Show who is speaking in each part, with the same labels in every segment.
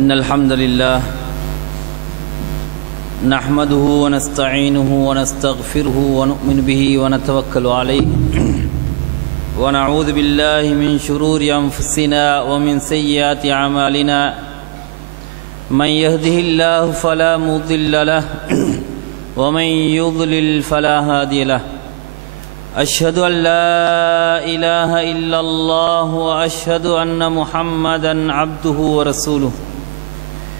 Speaker 1: إن الحمد لله نحمده ونستعينه ونستغفره ونؤمن به ونتوكل عليه ونعوذ بالله من شرور أنفسنا ومن سيئات أعمالنا من يهده الله فلا مضل له ومن يضلل فلا هادي له أشهد أن لا إله إلا الله وأشهد أن محمدا عبده ورسوله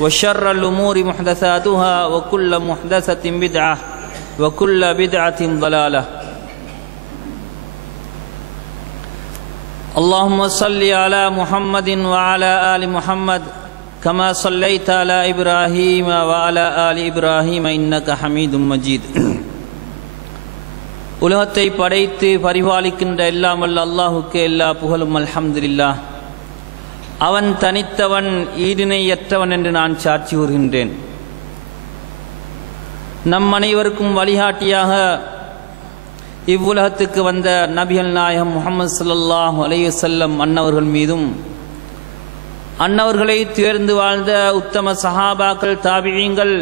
Speaker 1: وشر الأمور محدثاتها وكل محدثة بدعة وكل بدعة ضلالة اللهم صل على محمد وعلى آل محمد كما صليت على إبراهيم وعلى آل إبراهيم إنك حميد مجيد உலகத்தை படைத்து பரிபாலிக்கின்ற எல்லாம் வல்ல அல்லாஹுக்கு எல்லா புகழும் அல்ஹம்துலில்லா அவன் தனித்தவன் ஈடிணையற்றவன் என்று நான் சாட்சி கூறுகின்றேன். நம் அனைவருக்கும் வழிகாட்டியாக இவ்வுலகத்துக்கு வந்த நபிகள் நாயகம் முகமது சல்லாஹ் அலையுசல்லம் அன்னவர்கள் மீதும் அன்னவர்களை தேர்ந்து வாழ்ந்த உத்தம சஹாபாக்கள் தாபியங்கள்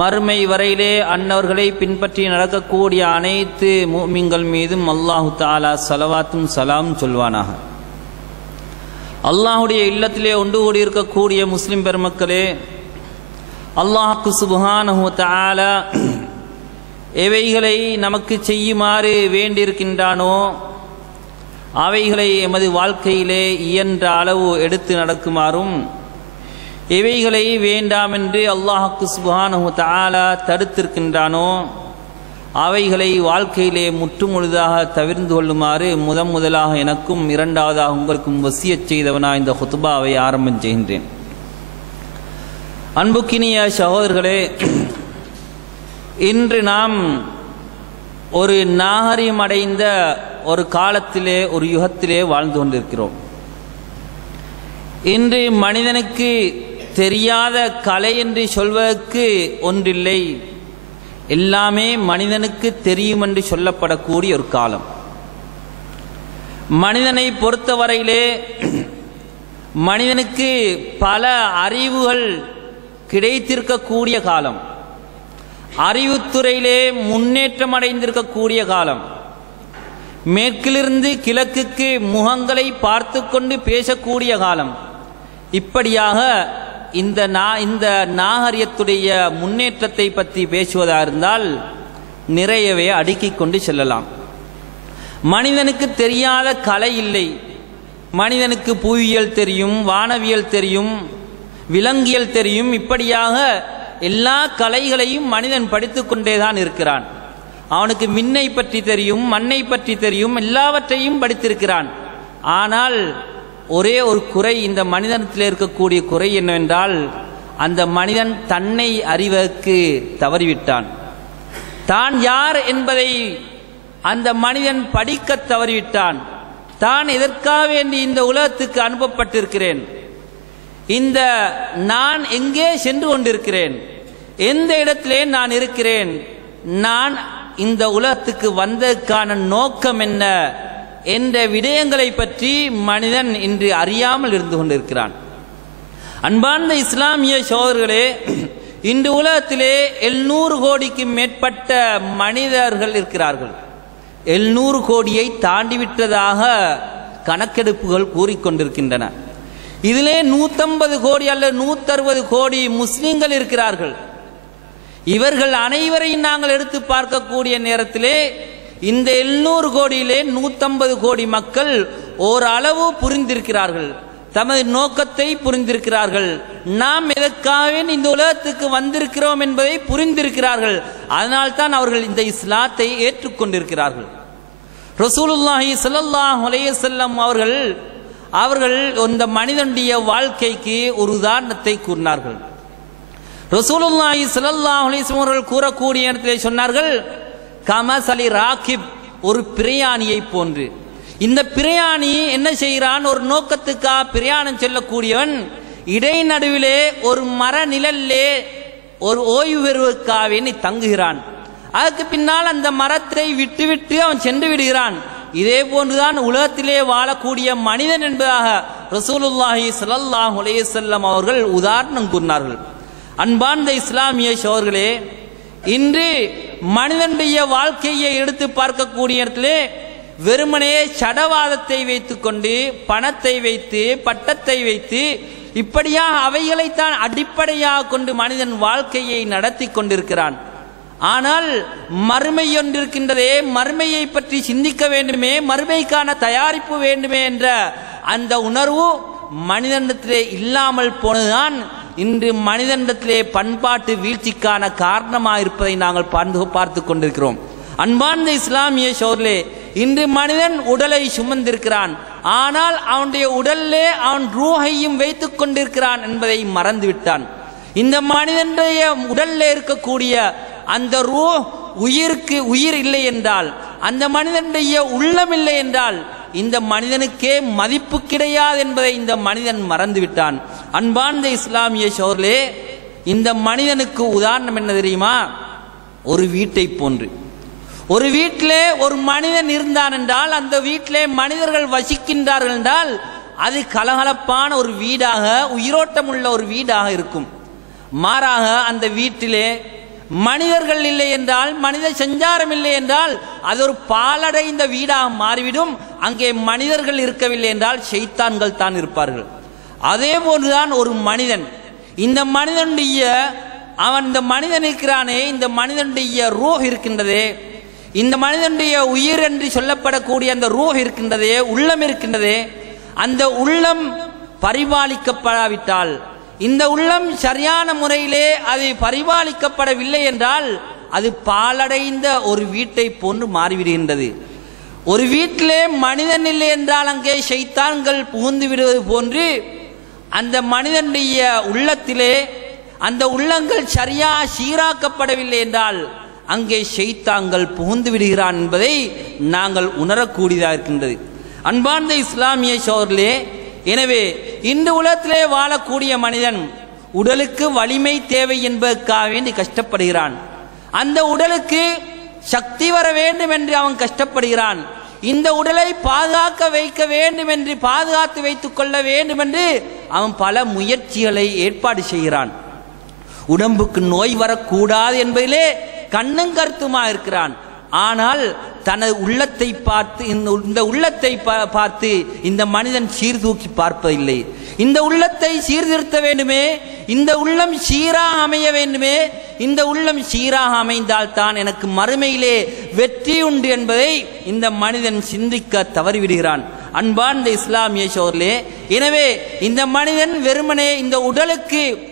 Speaker 1: மறுமை வரையிலே அன்னவர்களை பின்பற்றி நடக்கக்கூடிய அனைத்து மூமிங்கள் மீதும் அல்லாஹு தாலா சலவாத்தும் சலாம் சொல்வானாக. அல்லாஹுடைய இல்லத்திலே ஒன்று கூடியிருக்கக்கூடிய முஸ்லிம் பெருமக்களே அல்லாஹுக்கு சுபஹானஹு தாலா எவைகளை நமக்கு செய்யுமாறு வேண்டியிருக்கின்றானோ அவைகளை எமது வாழ்க்கையிலே இயன்ற அளவு எடுத்து நடக்குமாறும் எவைகளை வேண்டாமென்று அல்லாஹுக்கு சுபானு தாலா தடுத்திருக்கின்றானோ அவைகளை வாழ்க்கையிலே முற்றுமுழுதாக தவிர்ந்து கொள்ளுமாறு முதன் முதலாக எனக்கும் இரண்டாவதாக உங்களுக்கும் வசியச் செய்தவனா இந்த ஹுத்துபாவை ஆரம்பம் செய்கின்றேன். அன்புக்கினிய சகோதரர்களே இன்று நாம் ஒரு நாகரிகம் அடைந்த ஒரு காலத்திலே ஒரு யுகத்திலே வாழ்ந்து கொண்டிருக்கிறோம். இன்று மனிதனுக்கு தெரியாத கலை என்று சொல்வதற்கு ஒன்றில்லை. எல்லாமே மனிதனுக்கு தெரியும் என்று சொல்லப்படக்கூடிய ஒரு காலம். மனிதனை பொறுத்தவரையிலே மனிதனுக்கு பல அறிவுகள் கிடைத்திருக்கக்கூடிய காலம். அறிவுத்துறையிலே முன்னேற்றம் அடைந்திருக்கக்கூடிய காலம். மேற்கிலிருந்து கிழக்குக்கு முகங்களை பார்த்து கொண்டு பேசக்கூடிய காலம். இப்படியாக இந்த நா இந்த நாகரியத்துடைய முன்னேற்றத்தை பற்றி பேசுவதாக இருந்தால் நிறையவே அடுக்கிக் கொண்டு செல்லலாம். மனிதனுக்கு தெரியாத கலை இல்லை. மனிதனுக்கு புவியியல் தெரியும் வானவியல் தெரியும் விலங்கியல் தெரியும். இப்படியாக எல்லா கலைகளையும் மனிதன் படித்து கொண்டேதான் இருக்கிறான். அவனுக்கு மின்னை பற்றி தெரியும் மண்ணை பற்றி தெரியும் எல்லாவற்றையும் படித்திருக்கிறான். ஆனால் ஒரே ஒரு குறை இந்த மனிதனத்தில் இருக்கக்கூடிய குறை என்னவென்றால் அந்த மனிதன் தன்னை அறிவதற்கு தவறிவிட்டான். தான் யார் என்பதை அந்த மனிதன் படிக்க தவறிவிட்டான். தான் எதற்காக வேண்டி இந்த உலகத்துக்கு அனுப்பப்பட்டிருக்கிறேன்? இந்த நான் எங்கே சென்று கொண்டிருக்கிறேன்? எந்த இடத்திலே நான் இருக்கிறேன்? நான் இந்த உலகத்துக்கு வந்ததுக்கான நோக்கம் என்ன? என்ற விடயங்களை பற்றி மனிதன் இன்று அறியாமல் இருந்து கொண்டிருக்கிறான். அன்பார்ந்த இஸ்லாமிய சோதர்களே இன்று உலகத்திலே எழுநூறு கோடிக்கு மேற்பட்ட மனிதர்கள் இருக்கிறார்கள். எழுநூறு கோடியை தாண்டிவிட்டதாக கணக்கெடுப்புகள் கூறிக்கொண்டிருக்கின்றன. இதிலே நூற்றம்பது கோடி அல்ல நூற்றறுபது கோடி முஸ்லிம்கள் இருக்கிறார்கள். இவர்கள் அனைவரையும் நாங்கள் எடுத்து பார்க்கக்கூடிய நேரத்திலே இந்த எழுநூறு கோடியிலே நூற்றம்பது கோடி மக்கள் ஓரளவு புரிந்திருக்கிறார்கள். தமது நோக்கத்தை புரிந்திருக்கிறார்கள். நாம் எதற்காக இந்த உலகத்துக்கு வந்திருக்கிறோம் என்பதை புரிந்திருக்கிறார்கள். அதனால்தான் அவர்கள் இந்த இஸ்லாத்தை ஏற்றுக்கொண்டிருக்கிறார்கள். ரசூலுல்லாஹி சல்லாஹ் செல்லம் அவர்கள் அவர்கள் இந்த மனிதனுடைய வாழ்க்கைக்கு ஒரு உதாரணத்தை கூறினார்கள். ரசூலுல்லாஹி சல்லாஹ் அவர்கள் கூறக்கூடிய இடத்திலே சொன்னார்கள் கமசலி ராகிப் ஒரு பிரயாணியை போன்று. இந்த பிரயாணி என்ன செய்கிறான்? ஒரு நோக்கத்துக்காக பிரயாணம் செல்லக்கூடியவன் இடைநடுவிலே ஒரு மர நிழல்லே ஒரு ஓய்வு பெறுவதற்காக தங்குகிறான். அதுக்கு பின்னால் அந்த மரத்தை விட்டுவிட்டு அவன் சென்று விடுகிறான். இதே போன்றுதான் உலகத்திலே வாழக்கூடிய மனிதன் என்பதாக ரசூலுல்லாஹி சல்லாஹ் செல்லம் அவர்கள் உதாரணம் கூறினார்கள். அன்பார்ந்த இஸ்லாமிய சோர்களே இன்று மனிதனுடைய வாழ்க்கையை எடுத்து பார்க்கக்கூடிய இடத்துல வெறுமனே சடவாதத்தை வைத்துக்கொண்டு பணத்தை வைத்து பட்டத்தை வைத்து இப்படியாக அவைகளைத்தான் அடிப்படையாக கொண்டு மனிதன் வாழ்க்கையை நடத்தி கொண்டிருக்கிறான். ஆனால் மறுமை ஒன்றிருக்கின்றதே மறுமையை பற்றி சிந்திக்க வேண்டுமே மறுமைக்கான தயாரிப்பு வேண்டுமே என்ற அந்த உணர்வு மனிதனிடத்திலே இல்லாமல் போனதுதான் இன்று மனிதனிடத்திலே பண்பாட்டு வீழ்ச்சிக்கான காரணமாக இருப்பதை நாங்கள் பார்த்து பார்த்து கொண்டிருக்கிறோம். அன்பார்ந்த இஸ்லாமிய சோர்லே இன்று மனிதன் உடலை சுமந்திருக்கிறான். ஆனால் அவனுடைய உடல்லே அவன் ரூஹையும் வைத்துக் கொண்டிருக்கிறான் என்பதை மறந்துவிட்டான். இந்த மனிதனுடைய உடல்ல இருக்கக்கூடிய அந்த ரூ உயிருக்கு உயிர் இல்லை என்றால் அந்த மனிதனுடைய உள்ளம் இல்லை என்றால் இந்த மனிதனுக்கே மதிப்பு கிடையாது என்பதை இந்த மனிதன் மறந்துவிட்டான். அன்பார்ந்த இஸ்லாமிய சோர்லே இந்த மனிதனுக்கு உதாரணம் என்ன தெரியுமா? ஒரு வீட்டை போன்று. ஒரு வீட்டிலே ஒரு மனிதன் இருந்தான் என்றால் அந்த வீட்டிலே மனிதர்கள் வசிக்கின்றார்கள் என்றால் அது கலகலப்பான ஒரு வீடாக உயிரோட்டம் உள்ள ஒரு வீடாக இருக்கும். மாறாக அந்த வீட்டிலே மனிதர்கள் இல்லை என்றால் மனித சஞ்சாரம் இல்லை என்றால் அது ஒரு பாலடைந்த வீடாக மாறிவிடும். அங்கே மனிதர்கள் இருக்கவில்லை என்றால் செய்தான்கள் தான் இருப்பார்கள். அதே போன்றுதான் ஒரு மனிதன். இந்த மனிதனுடைய அவன் இந்த மனிதன் இருக்கிறானே இந்த மனிதனுடைய ரூஹ் இருக்கின்றதே இந்த மனிதனுடைய உயிர் என்று சொல்லப்படக்கூடிய அந்த ரூஹ் இருக்கின்றதே உள்ளம் இருக்கின்றதே அந்த உள்ளம் பரிபாலிக்கப்படாவிட்டால் இந்த உள்ளம் சரியான முறையிலே அது பரிபாலிக்கப்படவில்லை என்றால் அது பாலடைந்த ஒரு வீட்டை போன்று மாறிவிடுகின்றது. ஒரு வீட்டிலே மனிதன் இல்லை என்றால் அங்கே ஷைத்தான்கள் புகுந்து விடுவது போன்று அந்த மனிதனுடைய உள்ளத்திலே அந்த உள்ளங்கள் சரியா சீராக்கப்படவில்லை என்றால் அங்கே செய்தாங்கள் புகுந்து விடுகிறான் என்பதை நாங்கள் உணரக்கூடியதாக இருக்கின்றது. அன்பார்ந்த இஸ்லாமிய சோதரிலே எனவே இந்த உலகத்திலே வாழக்கூடிய மனிதன் உடலுக்கு வலிமை தேவை என்பதற்காக வேண்டி கஷ்டப்படுகிறான். அந்த உடலுக்கு சக்தி வர வேண்டும் என்று அவன் கஷ்டப்படுகிறான். இந்த உடலை பாதுகாக்க வைக்க வேண்டும் என்று பாதுகாத்து வைத்துக் கொள்ள வேண்டும் என்று அவன் பல முயற்சிகளை ஏற்பாடு செய்கிறான். உடம்புக்கு நோய் வரக்கூடாது என்பதிலே கண்ணும் கருத்துமா இருக்கிறான். ஆனால் தனது உள்ளத்தை பார்த்து இந்த இந்த உள்ளத்தை பா- பார்த்து இந்த மனிதன் சீர்தூக்கி பார்ப்பதில்லை. இந்த உள்ளத்தை சீர்திருத்த வேண்டுமே இந்த உள்ளம் சீராக அமைய வேண்டுமே இந்த உள்ளம் சீராக அமைந்தால் தான் எனக்கு மறுமையிலே வெற்றி உண்டு என்பதை இந்த மனிதன் சிந்திக்க தவறிவிடுகிறான். அன்பார்ந்த இஸ்லாமிய சோர்லே எனவே இந்த மனிதன் வெறுமனே இந்த உடலுக்கு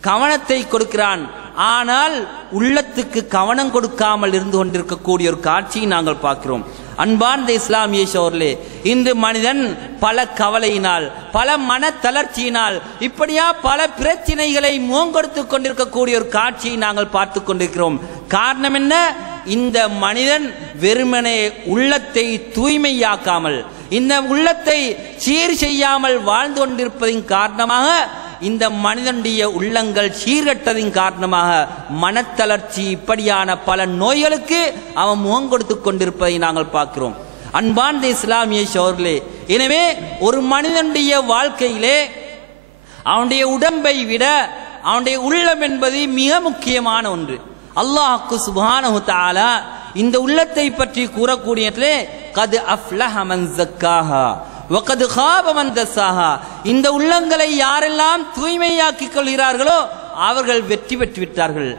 Speaker 1: கவனத்தை கொடுக்கிறான். ஆனால் உள்ளத்துக்கு கவனம் கொடுக்காமல் இருந்து கொண்டிருக்கக்கூடிய ஒரு காட்சியை நாங்கள் பார்க்கிறோம். அன்பார்ந்த இஸ்லாமிய சோர்லே இன்று மனிதன் பல கவலையினால் பல மன தளர்ச்சியினால் இப்படியா பல பிரச்சனைகளை முகங்கொடுத்து கொண்டிருக்கக்கூடிய ஒரு காட்சியை நாங்கள் பார்த்து கொண்டிருக்கிறோம். காரணம் என்ன? இந்த மனிதன் வெறுமனே உள்ளத்தை தூய்மையாக்காமல் இந்த உள்ளத்தை சீர் செய்யாமல் வாழ்ந்து கொண்டிருப்பதின் காரணமாக இந்த மனிதனுடைய உள்ளங்கள் சீர்கட்டதின் காரணமாக மனத்தளர்ச்சி இப்படியான பல நோய்களுக்கு அவன் முகம் கொடுத்து கொண்டிருப்பதை நாங்கள் பார்க்கிறோம். அன்பார்ந்த இஸ்லாமிய சோர்களே எனவே ஒரு மனிதனுடைய வாழ்க்கையிலே அவனுடைய உடம்பை விட அவனுடைய உள்ளம் என்பது மிக முக்கியமான ஒன்று. அல்லாஹுக்கு சுபானு தாலா இந்த உள்ளத்தை பற்றி கூறக்கூடியதிலே கது அஃப்லஹ மன் ஜக்காஹா. ஒக்கது காப சாஹா இந்த உள்ளங்களை யாரெல்லாம் தூய்மையாக்கிக் கொள்கிறார்களோ அவர்கள் வெற்றி பெற்று விட்டார்கள்.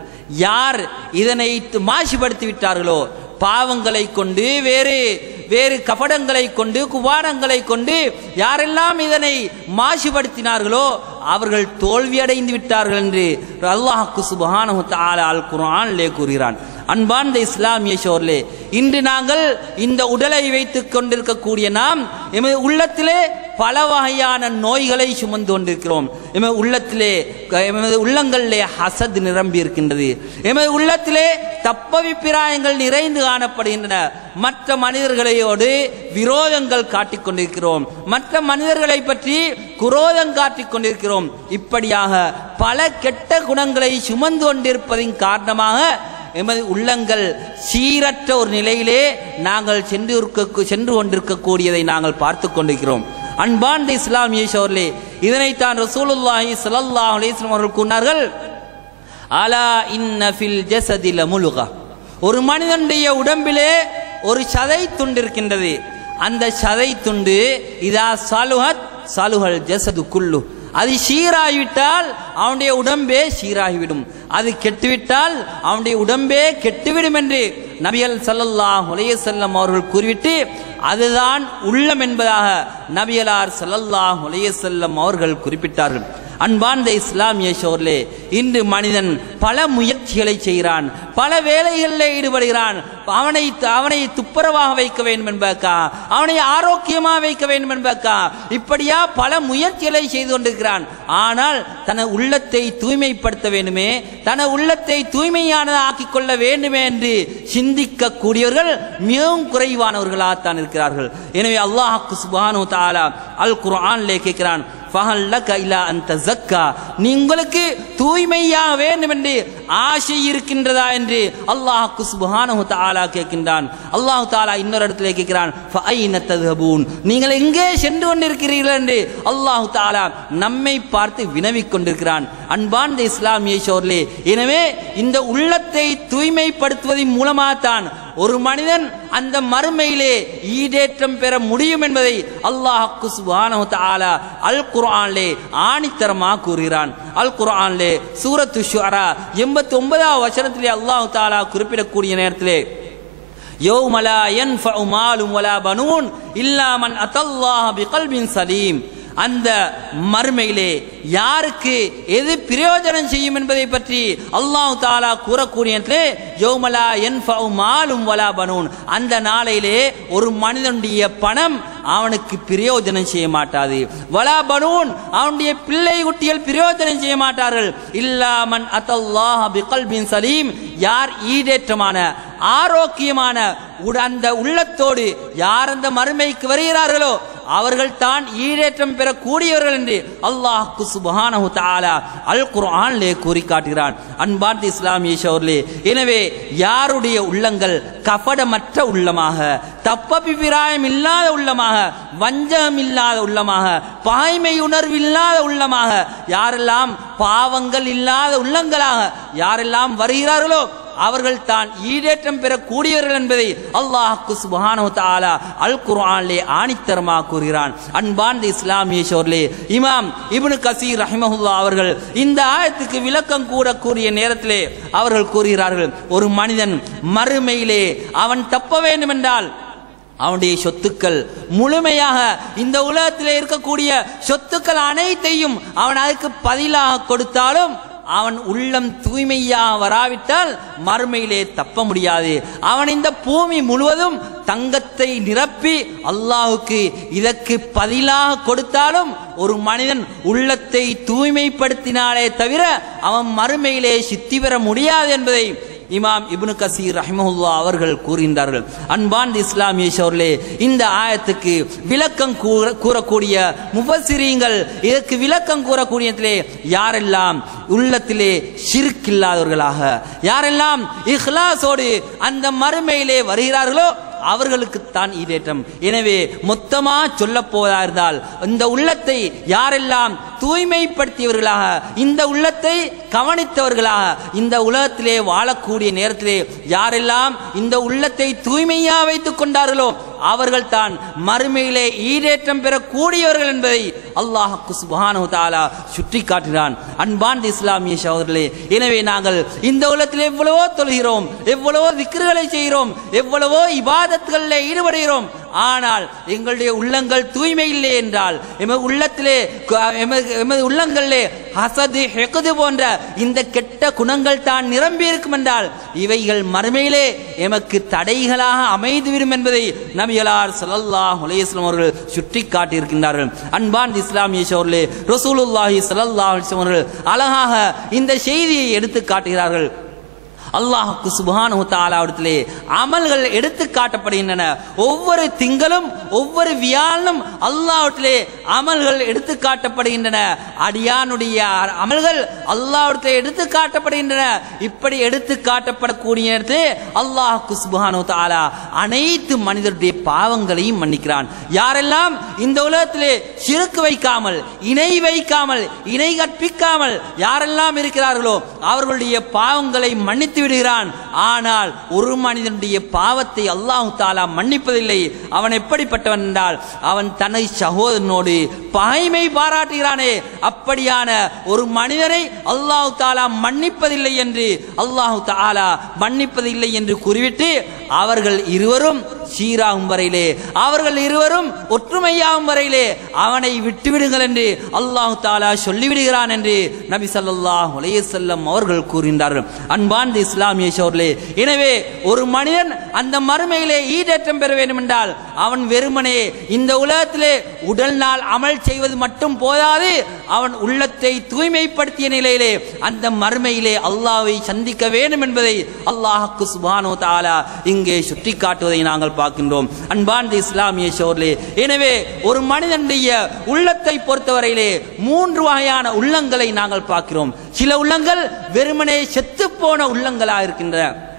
Speaker 1: யார் இதனை மாசுபடுத்தி விட்டார்களோ பாவங்களை கொண்டு வேறு வேறு கபடங்களை கொண்டு குவாரங்களை கொண்டு யாரெல்லாம் இதனை மாசுபடுத்தினார்களோ அவர்கள் தோல்வியடைந்து விட்டார்கள் என்று அல்லாஹுக்கு சுபஹானஹு அல் குர்ஆனிலே கூறுகிறான். அன்பார்ந்த இஸ்லாமிய சோர்லே இன்று நாங்கள் இந்த உடலை வைத்துக் கொண்டிருக்கக்கூடிய நாம் எமது உள்ளத்திலே பல வகையான நோய்களை சுமந்து கொண்டிருக்கிறோம். எமது உள்ளத்திலே எமது உள்ளங்களிலே ஹசத் நிரம்பி இருக்கின்றது. எமது உள்ளத்திலே தப்பவிப்பிராயங்கள் நிறைந்து காணப்படுகின்றன. மற்ற மனிதர்களையோடு விரோதங்கள் காட்டிக் கொண்டிருக்கிறோம். மற்ற மனிதர்களை பற்றி குரோதம் காட்டிக் கொண்டிருக்கிறோம். இப்படியாக பல கெட்ட குணங்களை சுமந்து கொண்டிருப்பதின் காரணமாக எமது உள்ளங்கள் சீரற்ற ஒரு நிலையிலே நாங்கள் சென்று சென்று கொண்டிருக்கக்கூடியதை நாங்கள் பார்த்து கொண்டிருக்கிறோம். அன்பார்ந்த இஸ்லாமிய சோர்லே இதனைத்தான் ரசூலுல்லாஹி ஸல்லல்லாஹு அலிஸ்லாம் அவர்கள் கூறினார்கள். அலா இன்ன ஃபில் ஜஸதில முலுகா ஒரு மனிதனுடைய உடம்பிலே ஒரு சதை துண்டு இருக்கின்றது. அந்த சதை துண்டு இதா சலுஹத் சலுஹல் ஜெசது குல்லு. அது சீராகிவிட்டால் அவனுடைய உடம்பே சீராகிவிடும். அது கெட்டுவிட்டால் அவனுடைய உடம்பே கெட்டுவிடும் என்று நபிகள் ஸல்லல்லாஹு அலைஹி வஸல்லம் அவர்கள் கூறிவிட்டு அதுதான் உள்ளம் என்பதாக நபியலார் ஸல்லல்லாஹு அலைஹி வஸல்லம் அவர்கள் குறிப்பிட்டார்கள். அன்பார்ந்த இஸ்லாமிய சோர்லே இன்று மனிதன் பல முயற்சிகளை செய்கிறான் பல வேலைகளில் ஈடுபடுகிறான். அவனை அவனை துப்புரவாக வைக்க வேண்டும் என்பதற்கா? அவனை ஆரோக்கியமாக வைக்க வேண்டும் என்பதற்கா? இப்படியா பல முயற்சிகளை செய்து கொண்டிருக்கிறான். ஆனால் தன உள்ளத்தை தூய்மைப்படுத்த வேண்டுமே தன உள்ளத்தை தூய்மையானதாக ஆக்கிக் கொள்ள வேண்டுமே என்று சிந்திக்கக்கூடியவர்கள் மிகவும் குறைவானவர்களாகத்தான் இருக்கிறார்கள். எனவே அல்லாஹ் சுபானு தாலா அல் குர்ஆன்லே கேட்கிறான் ஃபஹல்லக இலா அந்த ஜக்கா உங்களுக்கு தூய்மையா வேண்டும் என்று ஆசை இருக்கின்றதா என்று அல்லாஹ் குஸ்புஹானஹு தாலா கேட்கின்றான். அல்லாஹு தாலா இன்னொரு இடத்துல கேட்கிறான் ஃபஐன ததுஹபூன்? நீங்கள் எங்கே சென்று கொண்டிருக்கிறீர்கள் என்று அல்லாஹு தாலா நம்மை பார்த்து வினவிக் கொண்டிருக்கிறான். அன்பார்ந்த இஸ்லாமிய சோர்லே எனவே இந்த உள்ளத்தை தூய்மைப்படுத்துவதன் மூலமாக தான் ஒரு மனிதன் அந்த மறுமையிலே ஈடேற்றம் பெற முடியும் என்பதை அல்லாஹ் சுப்ஹானஹு தஆலா அல் குர்ஆன்லே ஆணித்தரமாக கூறுகிறான். அல் குர்ஆன்லே சூரத்து ஷுரா எண்பத்தி ஒன்பதாவது வசனத்திலே அல்லாஹ் தாலா குறிப்பிடக்கூடிய நேரத்திலே யோமலா என் யன்ஃபஉ மாலும் வலா பனூன் இல்லாமன் அத்தல்லாஹ் பிகல்பின் சலீம். அந்த மறுமையிலே யாருக்கு எது பிரயோஜனம் செய்யும் என்பதை பற்றி அல்லாஹ் தாலா கூறக்கூடிய யோமலா என் மாலும் வலா பனூன். அந்த நாளையிலே ஒரு மனிதனுடைய பணம் அவனுக்கு பிரயோஜனம் செய்ய மாட்டாது. வலா பனூன். அவனுடைய பிள்ளை குட்டிகள் பிரயோஜனம் செய்ய மாட்டார்கள். இல்லாமன் அத்தல்லாஹ் பிகல்பின் சலீம். யார் ஈடேற்றமான ஆரோக்கியமான அந்த உள்ளத்தோடு யார் அந்த மறுமைக்கு வருகிறார்களோ அவர்கள் தான் ஈடேற்றம் பெறக்கூடியவர்கள் என்று அல்லாஹ்க்கு சுபஹானஹு தஆலா அல் குர்ஆனிலே கூறி காட்டுகிறான் அன்பார்ந்த இஸ்லாமிய சோர்லே எனவே யாருடைய உள்ளங்கள் கபடமற்ற உள்ளமாக தப்பபிப்பிராயம் இல்லாத உள்ளமாக வஞ்சகம் இல்லாத உள்ளமாக பாய்மை உணர்வு இல்லாத உள்ளமாக யாரெல்லாம் பாவங்கள் இல்லாத உள்ளங்களாக யாரெல்லாம் வருகிறார்களோ அவர்கள் தான் ஈடேற்றம் பெறக்கூடியவர்கள் என்பதை அல்லாஹ்க்கு சுப்ஹானஹு தஆலா அல் குர்ஆனிலே ஆணித்தரமாக கூறுகிறான். அன்பார்ந்த இஸ்லாமிய சோர்லே இமாம் இப்னு கசீர் ரஹிமஹுல்லா அவர்கள் இந்த ஆயத்துக்கு விளக்கம் கூறக்கூடிய நேரத்திலே அவர்கள் கூறுகிறார்கள் ஒரு மனிதன் மறுமையிலே அவன் தப்ப வேண்டும் என்றால் அவனுடைய சொத்துக்கள் முழுமையாக இந்த உலகத்திலே இருக்கக்கூடிய சொத்துக்கள் அனைத்தையும் அவன் அதுக்கு பதிலாக கொடுத்தாலும் அவன் உள்ளம் தூய்மையா வராவிட்டால் மறுமையிலே தப்ப முடியாது. அவன் இந்த பூமி முழுவதும் தங்கத்தை நிரப்பி அல்லாஹுக்கு இதற்கு பதிலாக கொடுத்தாலும் ஒரு மனிதன் உள்ளத்தை தூய்மைப்படுத்தினாலே தவிர அவன் மறுமையிலே சித்தி பெற முடியாது என்பதை இமாம் இப்னு கசீர் ரஹிமஹுல்லா அவர்கள் கூறுகின்றார்கள் அன்பான் இஸ்லாமிய சோர்லே இந்த ஆயத்துக்கு விளக்கம் கூற கூறக்கூடிய முபசிரியங்கள் இதற்கு விளக்கம் கூறக்கூடியதிலே யாரெல்லாம் உள்ளத்திலே ஷிர்க் யாரெல்லாம் இஹ்லாஸோடு அந்த மறுமையிலே வருகிறார்களோ அவர்களுக்குத்தான் ஈடேற்றம் எனவே மொத்தமா சொல்ல போதா இருந்தால் இந்த உள்ளத்தை யாரெல்லாம் தூய்மைப்படுத்தியவர்களாக இந்த உள்ளத்தை கவனித்தவர்களாக இந்த உலகத்திலே வாழக்கூடிய நேரத்திலே யாரெல்லாம் இந்த உள்ளத்தை தூய்மையா வைத்துக் கொண்டார்களோ அவர்கள் தான் மறுமையிலே ஈடேற்றம் பெறக்கூடியவர்கள் என்பதை அல்லாஹ் சுபானு தாலா சுட்டி காட்டுகிறான் அன்பார்ந்த இஸ்லாமிய சகோதரர்களே எனவே நாங்கள் இந்த உலகத்தில் எவ்வளவோ தொழுகிறோம் எவ்வளவோ திக்ருகளை செய்கிறோம் எவ்வளவோ இபாதத்துகளில் ஈடுபடுகிறோம் ஆனால் எங்களுடைய உள்ளங்கள் தூய்மை இல்லை என்றால் எமது உள்ளத்திலே எமது எமது உள்ளங்களிலே ஹசது ஹெகுது போன்ற இந்த கெட்ட குணங்கள் தான் நிரம்பி இருக்கும் என்றால் இவைகள் மறுமையிலே எமக்கு தடைகளாக அமைந்துவிடும் என்பதை நபிகளார் ஸல்லல்லாஹு அலைஹி அவர்கள் சுட்டி காட்டியிருக்கின்றார்கள் அன்பான் இஸ்லாமிய சோர்லே ரசூலுல்லாஹி சல்லல்லாஹ் அவர்கள் அழகாக இந்த செய்தியை எடுத்து காட்டுகிறார்கள். அல்லாஹுக்கு சுபானு தாலாவிடத்திலே அமல்கள் எடுத்து காட்டப்படுகின்றன. ஒவ்வொரு திங்களும் ஒவ்வொரு வியாழனும் அல்லாவிடத்திலே அமல்கள் எடுத்து காட்டப்படுகின்றன. அடியானுடைய அமல்கள் அல்லாவிடத்திலே எடுத்து காட்டப்படுகின்றன. இப்படி எடுத்து காட்டப்படக்கூடிய இடத்திலே அல்லாஹுக்கு சுபானு தாலா அனைத்து மனிதருடைய பாவங்களையும் மன்னிக்கிறான். யாரெல்லாம் இந்த உலகத்திலே சிறுக்கு வைக்காமல் இணை வைக்காமல் இணை கற்பிக்காமல் யாரெல்லாம் இருக்கிறார்களோ அவர்களுடைய பாவங்களை மன்னித்து விடுகிறான். ஆனால் ஒரு மனிதனுடைய பாவத்தை அல்லாஹு தாலா மன்னிப்பதில்லை. அவன் எப்படிப்பட்டவன் என்றால் அவன் தன்னை சகோதரனோடு பாய்மை பாராட்டுகிறானே. அப்படியான ஒரு மனிதனை அல்லாஹு தாலா மன்னிப்பதில்லை என்று அல்லாஹு தாலா மன்னிப்பதில்லை என்று கூறிவிட்டு அவர்கள் இருவரும் சீராகும் வரையிலே அவர்கள் இருவரும் ஒற்றுமையாகும் வரையிலே அவனை விட்டுவிடுங்கள் என்று அல்லாஹு தாலா சொல்லிவிடுகிறான் என்று நபி சல்லாஹ் செல்லம் அவர்கள் கூறுகின்றார்கள். அன்பார்ந்த இஸ்லாமிய சோர்லே எனவே ஒரு மனிதன் அந்த மறுமையிலே ஈடேற்றம் பெற வேண்டும் என்றால் அவன் வெறுமனே இந்த உலகத்திலே உடல் நாள் அமல் செய்வது மட்டும் போதாது அவன் உள்ளத்தை தூய்மைப்படுத்திய நிலையிலே அந்த மறுமையிலே அல்லாவை சந்திக்க வேண்டும் என்பதை அல்லாஹ்க்கு சுபானோ தாலா இங்கே சுட்டி காட்டுவதை நாங்கள் பார்க்கின்றோம் அன்பார்ந்த இஸ்லாமிய சோர்லே எனவே ஒரு மனிதனுடைய உள்ளத்தை பொறுத்தவரையிலே மூன்று வகையான உள்ளங்களை நாங்கள் பார்க்கிறோம். சில உள்ளங்கள் வெறுமனே செத்து போன உள்ளங்களா இருக்கின்றன.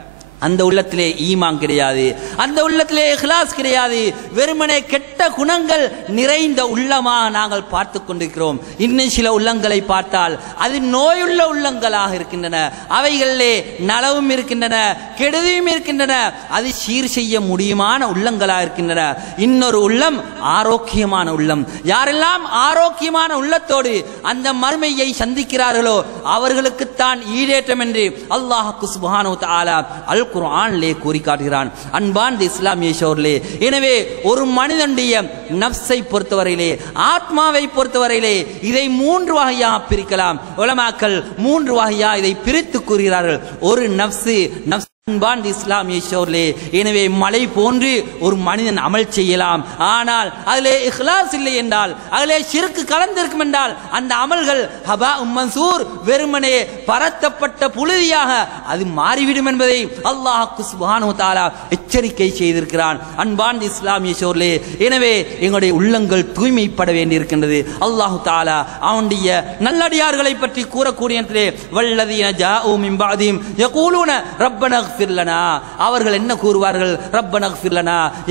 Speaker 1: அந்த உள்ளத்திலே ஈமான் கிடையாது. அந்த உள்ளத்திலே இஹ்லாஸ் கிடையாது. வெறுமனே கெட்ட குணங்கள் நிறைந்த உள்ளமாக நாங்கள் பார்த்து கொண்டிருக்கிறோம். இன்னும் சில உள்ளங்களை பார்த்தால் அது நோயுள்ள உள்ளங்களாக இருக்கின்றன. அவைகளிலே நலவும் இருக்கின்றன கெடுதியும் இருக்கின்றன. அது சீர் செய்ய முடியுமான உள்ளங்களாக இருக்கின்றன. இன்னொரு உள்ளம் ஆரோக்கியமான உள்ளம். யாரெல்லாம் ஆரோக்கியமான உள்ளத்தோடு அந்த மறுமையை சந்திக்கிறார்களோ அவர்களுக்குத்தான் ஈடேற்றம் என்று அல்லாஹ் சுபானு தாலா அல் குர்ஆனிலே கூறி காட்டுகிறான் அன்பார்ந்த இஸ்லாமிய சோர்லே எனவே ஒரு மனிதனுடைய நப்சை பொறுத்தவரையிலே ஆத்மாவை பொறுத்தவரையிலே இதை மூன்று வகையாக பிரிக்கலாம். உலமாக்கள் மூன்று வகையா இதை பிரித்து கூறுகிறார்கள். ஒரு நப்சு நப்ஸ் அன்பார்ந்த இஸ்லாமிய சோர்லே எனவே மலை போன்று ஒரு மனிதன் அமல் செய்யலாம். ஆனால் அதிலே இஹ்லாஸ் இல்லை என்றால் அதிலே சிறுக்கு கலந்திருக்கும் என்றால் அந்த அமல்கள் ஹபா மன்சூர் வெறுமனே பரத்தப்பட்ட புழுதியாக அது மாறிவிடும் என்பதை அல்லாஹ் சுபானு தாலா எச்சரிக்கை செய்திருக்கிறான். அன்பார்ந்த இஸ்லாமிய சோர்லே எனவே எங்களுடைய உள்ளங்கள் தூய்மைப்பட வேண்டியிருக்கின்றது. அல்லாஹு தாலா அவனுடைய நல்லடியார்களை பற்றி கூறக்கூடிய இடத்திலே வல்லதீன ஜாஉ மின் பாதியும் யகூலூன ரப்பன ஃபிர்லனா அவர்கள் என்ன கூறுவார்கள்? ரப்பன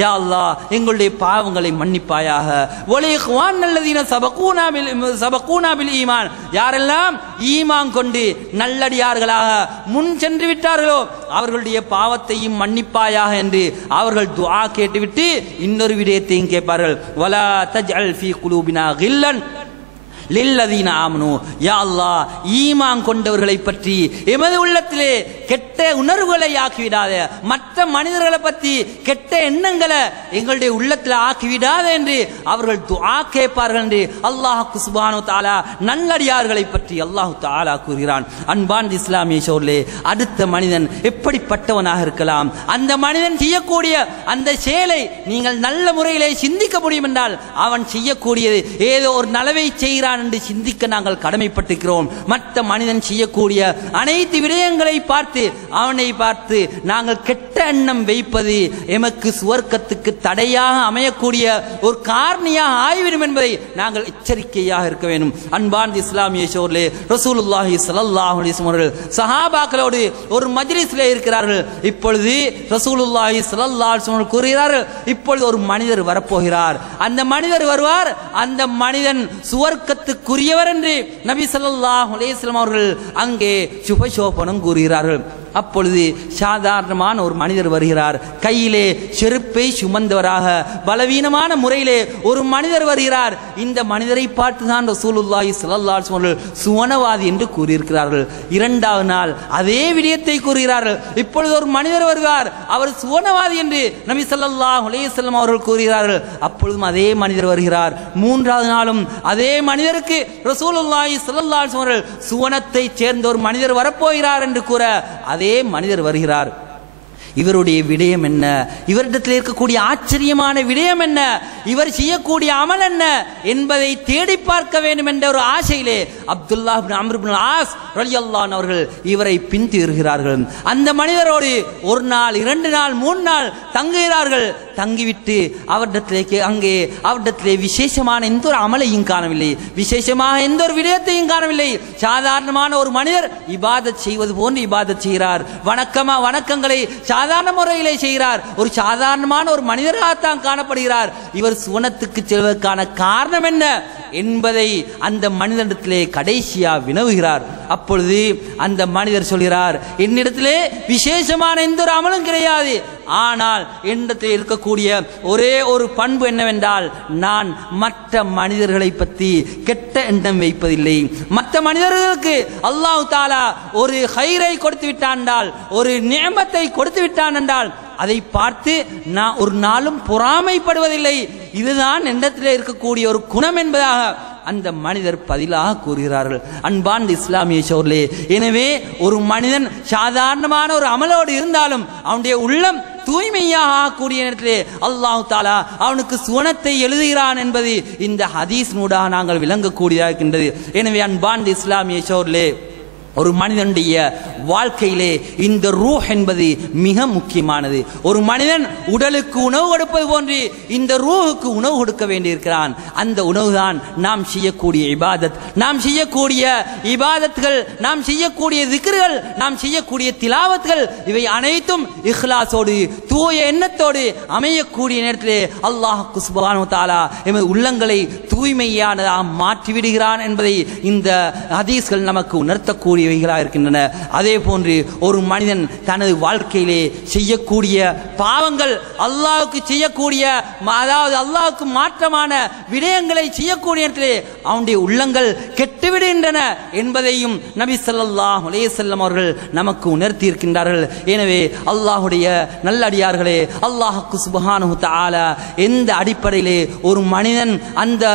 Speaker 1: யா அல்லாஹ் எங்களுடைய பாவங்களை மன்னிப்பாயாக. ஒலிஹ்வான் நல்லதீன சபகூனா பில் சபகூனா பில் ஈமான். யாரெல்லாம் ஈமான் கொண்டு நல்லடியார்களாக முன் சென்று விட்டார்களோ அவர்களுடைய பாவத்தையும் மன்னிப்பாயாக என்று அவர்கள் துஆ கேட்டுவிட்டு இன்னொரு விடயத்தையும் கேட்பார்கள். வலா தஜ் அல் ஃபி குலூபினா கில்லன். லில்லதீன ஆமனு. யா அல்லாஹ் ஈமான் கொண்டவர்களை பற்றி எமது உள்ளத்திலே கெட்ட உணர்வுகளை ஆக்கிவிடாத. மற்ற மனிதர்களை பற்றி கெட்ட எண்ணங்களை எங்களுடைய உள்ளத்தில் ஆக்கிவிடாத என்று அவர்கள் துஆ கேட்பார்கள் என்று அல்லாஹ் சுபானு தாலா நல்லடியார்களை பற்றி அல்லாஹு தாலா கூறுகிறான். அன்பான் இஸ்லாமிய சோர்லே அடுத்த மனிதன் எப்படிப்பட்டவனாக இருக்கலாம்? அந்த மனிதன் செய்யக்கூடிய அந்த செயலை நீங்கள் நல்ல முறையிலே சிந்திக்க முடியும் என்றால் அவன் செய்யக்கூடியது ஏதோ ஒரு நலவை செய்கிறான் என்று சிந்திக்க நாங்கள் கடமைப்பட்டிருக்கிறோம். மற்ற மனிதன் செய்யக்கூடிய அனைத்து விடயங்களை பார்த்து அவனை பார்த்து நாங்கள் கெட்ட எண்ணம் வைப்பது எமக்கு சுவர்க்கத்துக்கு தடையாக அமையக்கூடிய ஒரு காரணியாக ஆய்விடும் என்பதை நாங்கள் எச்சரிக்கையாக இருக்க வேண்டும். அன்பார்ந்த இஸ்லாமிய சோர்லே ரசூலுல்லாஹி ஸல்லல்லாஹு அலைஹி அவர்கள் சஹாபாக்களோடு ஒரு மஜ்லிஸிலே இருக்கிறார்கள். இப்பொழுது ரசூலுல்லாஹி ஸல்லல்லாஹு அலைஹி கூறுகிறார்கள் இப்பொழுது ஒரு மனிதர் வரப்போகிறார். அந்த மனிதர் வருவார் அந்த மனிதன் சுவர்க்கத்தில் சுவனத்துக்குரியவர் என்று நபி ஸல்லல்லாஹு அலேஸ்லாம் அவர்கள் அங்கே சுபசோபனம் கூறுகிறார்கள். அப்பொழுது சாதாரணமான ஒரு மனிதர் வருகிறார். கையிலே செருப்பை சுமந்தவராக பலவீனமான முறையிலே ஒரு மனிதர் வருகிறார். இந்த மனிதரை பார்த்து தான் ரசூலுல்லாஹி ஸல்லல்லாஹு அலைஹி அவர்கள் சுவனவாதி என்று கூறியிருக்கிறார்கள். இரண்டாவது நாள் அதே விடயத்தை கூறுகிறார்கள். இப்பொழுது ஒரு மனிதர் வருவார் அவர் சுவனவாதி என்று நபி ஸல்லல்லாஹு அலையம் அவர்கள் கூறுகிறார்கள். அப்பொழுதும் அதே மனிதர் வருகிறார். மூன்றாவது நாளும் அதே மனிதருக்கு ரசூலுல்லாஹி ஸல்லல்லாஹு அவர்கள் சுவனத்தை சேர்ந்த ஒரு மனிதர் வரப்போகிறார் என்று கூற அதே மனிதர் வருகிறார். இவருடைய விடயம் என்ன? இவரிடத்தில் இருக்கக்கூடிய ஆச்சரியமான விடயம் என்ன? இவர் செய்யக்கூடிய அமல் என்ன? என்பதை தேடி பார்க்க வேண்டும் என்ற ஒரு ஆசையிலே அப்துல்லா அம்ருபின் ஆஸ் ரலியல்லான் அவர்கள் இவரை பின்தொடர்கிறார்கள். அந்த மனிதரோடு ஒரு நாள் இரண்டு நாள் மூணு நாள் தங்குகிறார்கள். தங்கிவிட்டு அவரிடத்திலே அங்கே அவரிடத்திலே விசேஷமான எந்த ஒரு அமலையும் காணவில்லை. விசேஷமாக எந்த ஒரு விடயத்தையும் காணவில்லை. சாதாரணமான ஒரு மனிதர் இபாதத் செய்வது போன்று இபாதத் செய்கிறார். வணக்கமா வணக்கங்களை சாதாரண முறையிலே செய்கிறார். ஒரு சாதாரணமான ஒரு மனிதராகத்தான் காணப்படுகிறார். இவர் சுவனத்துக்கு செல்வதற்கான காரணம் என்ன என்பதை அந்த மனிதனிடத்திலே கடைசியா வினவுகிறார். அப்பொழுது அந்த மனிதர் சொல்கிறார் என்னிடத்திலே விசேஷமான எந்த ஒரு அமலும் கிடையாது. ஆனால் என்னிடத்தில் இருக்கக்கூடிய ஒரே ஒரு பண்பு என்னவென்றால் நான் மற்ற மனிதர்களை பற்றி கெட்ட எண்ணம் வைப்பதில்லை. மற்ற மனிதர்களுக்கு அல்லாஹ் தாலா ஒரு ஹைரை கொடுத்து விட்டான் ஒரு நியமத்தை கொடுத்து விட்டான் என்றால் அதை பார்த்து நான் ஒரு நாளும் பொறாமைப்படுவதில்லை. இதுதான் எண்ணத்தில் இருக்கக்கூடிய ஒரு குணம் என்பதாக அந்த மனிதர் பதிலாக கூறுகிறார்கள். அன்பான் இஸ்லாமிய சோர்லே எனவே ஒரு மனிதன் சாதாரணமான ஒரு அமலோடு இருந்தாலும் அவனுடைய உள்ளம் தூய்மையாக கூடிய நேரத்திலே அல்லாஹ் தாலா அவனுக்கு சுவனத்தை எழுதுகிறான் என்பது இந்த ஹதீஸ் நூடாக நாங்கள் விளங்கக்கூடியதாக இருக்கின்றது. எனவே அன்பான் இஸ்லாமிய சோர்லே ஒரு மனிதனுடைய வாழ்க்கையிலே இந்த ரூஹ் என்பது மிக முக்கியமானது. ஒரு மனிதன் உடலுக்கு உணவு கொடுப்பது போன்று இந்த ரூஹுக்கு உணவு கொடுக்க வேண்டியிருக்கிறான். அந்த உணவுதான் நாம் செய்யக்கூடிய இபாதத். நாம் செய்யக்கூடிய இபாதத்துகள் நாம் செய்யக்கூடிய திக்ருகள் நாம் செய்யக்கூடிய திலாவத்துகள் இவை அனைத்தும் இஹ்லாஸோடு தூய எண்ணத்தோடு அமையக்கூடிய நேரத்திலே அல்லாஹ் குஸ்பானு தாலா எமது உள்ளங்களை தூய்மையானதாக மாற்றிவிடுகிறான் என்பதை இந்த ஹதீஸ்கள் நமக்கு உணர்த்தக்கூடிய செய்யக்கூடியவைகளாக இருக்கின்றன. அதே போன்று ஒரு மனிதன் தனது வாழ்க்கையிலே செய்யக்கூடிய பாவங்கள் அல்லாவுக்கு செய்யக்கூடிய அதாவது அல்லாவுக்கு மாற்றமான விடயங்களை செய்யக்கூடிய இடத்திலே அவனுடைய உள்ளங்கள் கெட்டுவிடுகின்றன என்பதையும் நபி ஸல்லல்லாஹு அலைஹி அவர்கள் நமக்கு உணர்த்தி இருக்கின்றார்கள். எனவே அல்லாஹுடைய நல்லடியார்களே அல்லாஹுக்கு சுபஹானு தஆலா எந்த அடிப்படையிலே ஒரு மனிதன் அந்த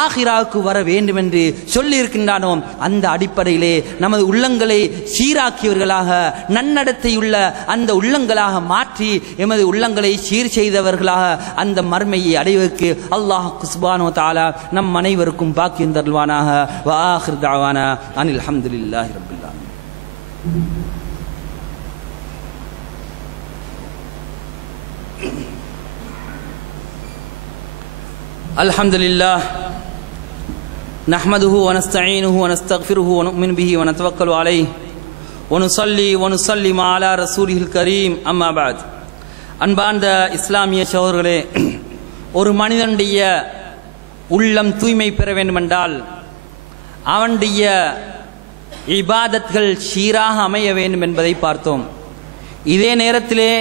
Speaker 1: ஆகிராவுக்கு வர வேண்டும் என்று சொல்லி இருக்கின்றானோ அந்த அடிப்படையிலே நமது உள்ளங்களை சீராக்கியவர்களாக நன்னடத்தையுள்ள அந்த உள்ளங்களாக மாற்றி எமது உள்ளங்களை சீர் செய்தவர்களாக அந்த மர்மையை அடைவதற்கு அல்லாஹ் குஸ்பானோ தாலா நம் அனைவருக்கும் பாக்கியம் தருவானாக வாஹிர் தாவானா அனில் அஹமதுல்லாஹி ரபில்லா الحمد لله نحمده ونستعينه ونستغفره ونؤمن به ونتوكل عليه ونصلي ونسلم على رسوله الكريم أما بعد அன்பார்ந்த இஸ்லாமிய சோழர்களே ஒரு மனிதனுடைய உள்ளம் தூய்மை பெற வேண்டுமென்றால் அவனுடைய இபாதத்கள் சீராக அமைய வேண்டும் என்பதை பார்த்தோம் இதே நேரத்திலே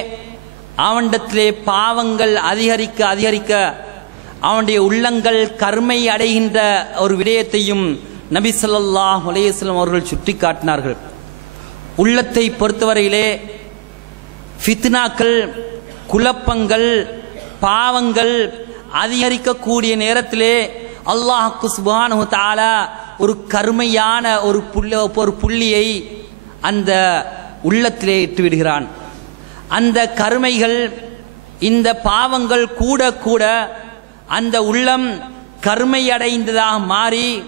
Speaker 1: அவனிடத்திலே பாவங்கள் அதிகரிக்க அதிகரிக்க அவனுடைய உள்ளங்கள் கருமை அடைகின்ற ஒரு விடயத்தையும் நபி சொல்லல்லா அலைஹி அவர்கள் அவர்கள் சுட்டிக்காட்டினார்கள். உள்ளத்தை பொறுத்தவரையிலே ஃபித்னாக்கள் குழப்பங்கள் பாவங்கள் அதிகரிக்கக்கூடிய நேரத்திலே அல்லாஹ் குஸ்பானு தாலா ஒரு கருமையான ஒரு புள்ள ஒரு புள்ளியை அந்த உள்ளத்திலே இட்டு விடுகிறான் அந்த கருமைகள் இந்த பாவங்கள் கூட கூட அந்த உள்ளம் கருமையடைந்ததாக மாறி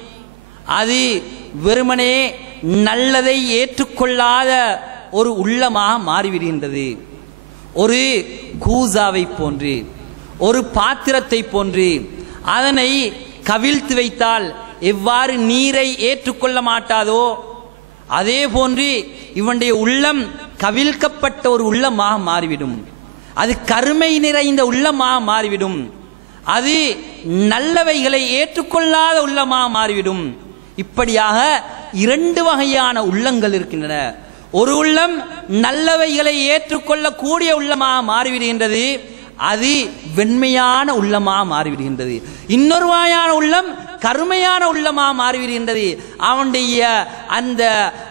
Speaker 1: அது வெறுமனே நல்லதை ஏற்றுக்கொள்ளாத ஒரு உள்ளமாக மாறிவிடுகின்றது. ஒரு கூசாவை போன்று ஒரு பாத்திரத்தை போன்று அதனை கவிழ்த்து வைத்தால் எவ்வாறு நீரை ஏற்றுக்கொள்ள மாட்டாதோ அதே போன்று இவனுடைய உள்ளம் கவிழ்க்கப்பட்ட ஒரு உள்ளமாக மாறிவிடும். அது கருமை நிறைந்த உள்ளமாக மாறிவிடும். அது நல்லவைகளை ஏற்றுக்கொள்ளாத உள்ளமாக மாறிவிடும். இப்படியாக இரண்டு வகையான உள்ளங்கள் இருக்கின்றன. ஒரு உள்ளம் நல்லவைகளை ஏற்றுக்கொள்ளக்கூடிய உள்ளமாக மாறிவிடுகின்றது. அது வெண்மையான உள்ளமாக மாறிவிடுகின்றது. இன்னொரு வகையான உள்ளம் கருமையான உள்ளமாக மாறிவிடுகின்றது அவனுடைய அந்த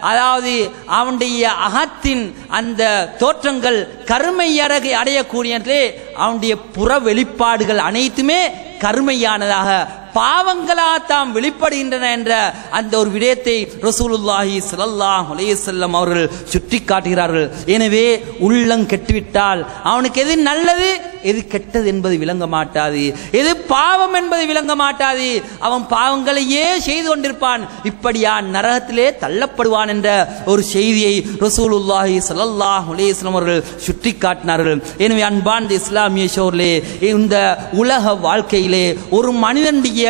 Speaker 1: அதாவது அவனுடைய அகத்தின் அந்த தோற்றங்கள் கருமை அடகை அடையக்கூடியதிலே அவனுடைய புற வெளிப்பாடுகள் அனைத்துமே கருமையானதாக பாவங்களாக தாம் வெளிப்படுகின்றன என்ற அந்த ஒரு விடயத்தை ரசூலுல்லாஹி ஸல்லல்லாஹு அலைஹி அவர்கள் சுட்டி காட்டுகிறார்கள் எனவே உள்ளம் கெட்டுவிட்டால் அவனுக்கு எது நல்லது? எது கெட்டது என்பது விளங்க மாட்டாது. எது பாவம் என்பது விளங்க மாட்டாது. அவன் பாவங்களையே செய்து கொண்டிருப்பான். இப்படியா நரகத்திலே தள்ளப்படுவான் என்ற ஒரு செய்தியை ரசூலுல்லாஹி ஸல்லல்லாஹு அலைஹி அவர்கள் சுற்றி காட்டினார்கள் எனவே அன்பான் இஸ்லாமிய சோர்லே இந்த உலக வாழ்க்கையிலே ஒரு மனிதனுடைய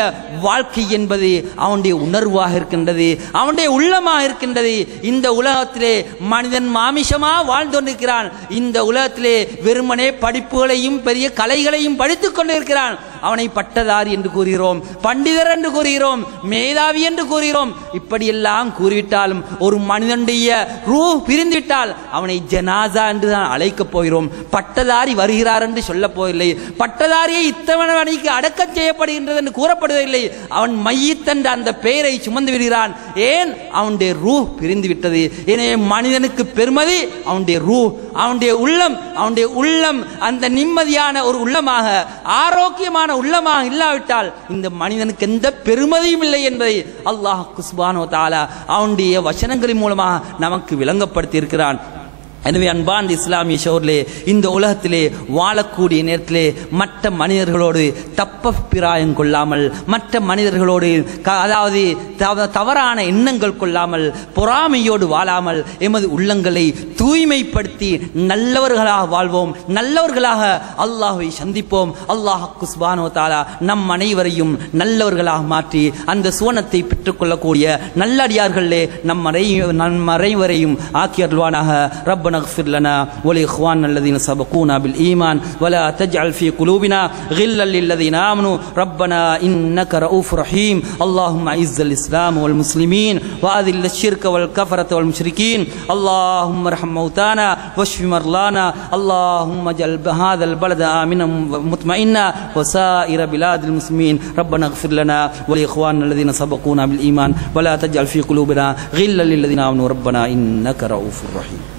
Speaker 1: வாழ்க்கை என்பது அவனுடைய உணர்வாக இருக்கின்றது அவனுடைய உள்ளமாக இருக்கின்றது. இந்த உலகத்திலே மனிதன் மாமிசமாக வாழ்ந்து கொண்டிருக்கிறான். இந்த உலகத்திலே வெறுமனே படிப்புகளையும் பெரிய கலைகளையும் படித்துக் கொண்டிருக்கிறான். அவனை பட்டதாரி என்று கூறுகிறோம் பண்டிதர் என்று கூறுகிறோம் மேதாவி என்று கூறுகிறோம். இப்படியெல்லாம் கூறிவிட்டாலும் ஒரு மனிதனுடைய ரூ பிரிந்துவிட்டால் அவனை ஜனாசா என்று தான் அழைக்கப் போகிறோம். பட்டதாரி வருகிறார் என்று சொல்லப் போவதில்லை. பட்டதாரியை இத்தவனவனைக்கு அடக்கம் செய்யப்படுகின்றது என்று கூறப்படுவதில்லை. அவன் மையத் அந்த பெயரை சுமந்து விடுகிறான். ஏன்? அவனுடைய ரூ பிரிந்து விட்டது எனவே மனிதனுக்கு பெருமதி அவனுடைய ரூ அவனுடைய உள்ளம் அவனுடைய உள்ளம் அந்த நிம்மதி நிம்மதியான ஒரு உள்ளமாக ஆரோக்கியமான உள்ளமாக இல்லாவிட்டால் இந்த மனிதனுக்கு எந்த பெருமதியும் இல்லை என்பதை அல்லாஹ் குஸ்பானோ தாலா அவனுடைய வசனங்களின் மூலமாக நமக்கு விளங்கப்படுத்தி இருக்கிறான் எனவே அன்பான் இஸ்லாமிய ஷோர்லே இந்த உலகத்திலே வாழக்கூடிய நேரத்திலே மற்ற மனிதர்களோடு தப்ப பிராயம் கொள்ளாமல் மற்ற மனிதர்களோடு அதாவது தவறான எண்ணங்கள் கொள்ளாமல் பொறாமையோடு வாழாமல் எமது உள்ளங்களை தூய்மைப்படுத்தி நல்லவர்களாக வாழ்வோம் நல்லவர்களாக அல்லாஹை சந்திப்போம். அல்லாஹ் குஸ்பானோ தாலா நம் அனைவரையும் நல்லவர்களாக மாற்றி அந்த சுவனத்தை பெற்றுக்கொள்ளக்கூடிய நல்லடியார்களே நம் அனை நம் அனைவரையும் ஆக்கி ரப்பன ربنا اغفر لنا ولإخواننا الذين سبقونا بالإيمان ولا تجعل في قلوبنا غلا للذين آمنوا. ربنا إنك رؤوف رحيم. اللهم أعز الإسلام والمسلمين وأذل الشرك والكفرة والمشركين. اللهم ارحم موتانا واشف مرضانا اللهم اجعل هذا البلد آمنا مطمئنا. وسائر بلاد المسلمين. ربنا اغفر لنا ولإخواننا الذين سبقونا بالإيمان. ولا تجعل في قلوبنا غلا للذين آمنوا. ربنا إنك رؤوف رحيم.